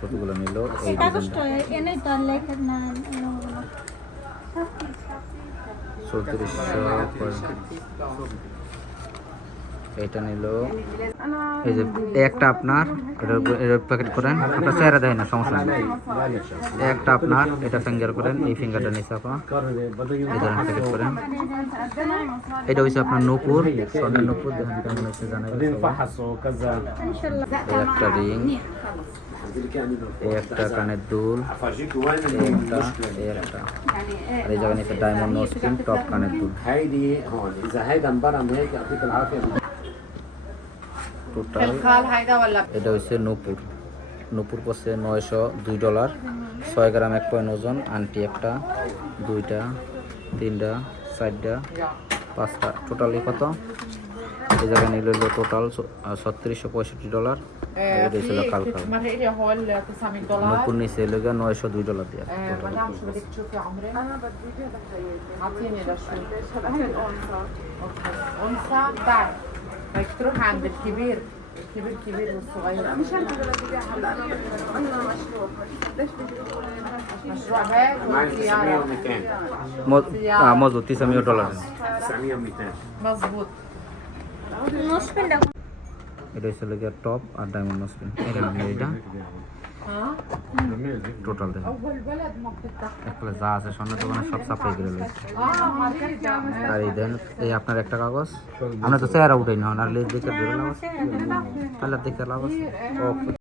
কতগুলো নিল এই এনেই তো আর লেখা না 3400 এটা নিল এই যে একটা আপনার এটা প্যাকেট করেন আপনার চেহারা দেয় না সমস্যা নেই একটা আপনার এটা ফিঙ্গার করেন এই ফিঙ্গারটা নিচে আপনার এই ধরনের প্যাকেট করেন এটা হচ্ছে আপনার নূপুর সোনার নূপুর দেখেন কেমন হচ্ছে জানাবেন একটা রিং এই একটা কানের দুল এই একটা আর এই জায়গায় নিচে ডায়মন্ড নোজ পিন টপ কানের দুল টোটাল এটা হচ্ছে নূপুর নূপুর পড়ছে $902 $6 গ্রাম 1 পয়েন্ট ওজন আন্টি একটা দুইটা তিনটা চারটা পাঁচটা টোটালি কত এই জায়গায় নিল টোটাল $3665 এটা ছিল কালকা নূপুর নিচে এলো $902 দিয়ে تروح عند الكبير الكبير كبير والصغير مش انت اللي بتبيع هلا انا مشروع قديش مشروع هيك مظبوط $900 مظبوط এটা হচ্ছে গিয়ে টপ আর ডায়মন্ড নোজ পিন এটা এটা টোটাল দেখেন اول بلد ما بتفتح একলা যা আছে স্বর্ণ দোকানে সব সাপ্লাই করে লইছে আর এই দেন এই আপনার একটা কাগজ আমরা তো চেহারা উঠাই না আর লেজ দেখে ধরে লাগাস তাহলে দেখে লাগাস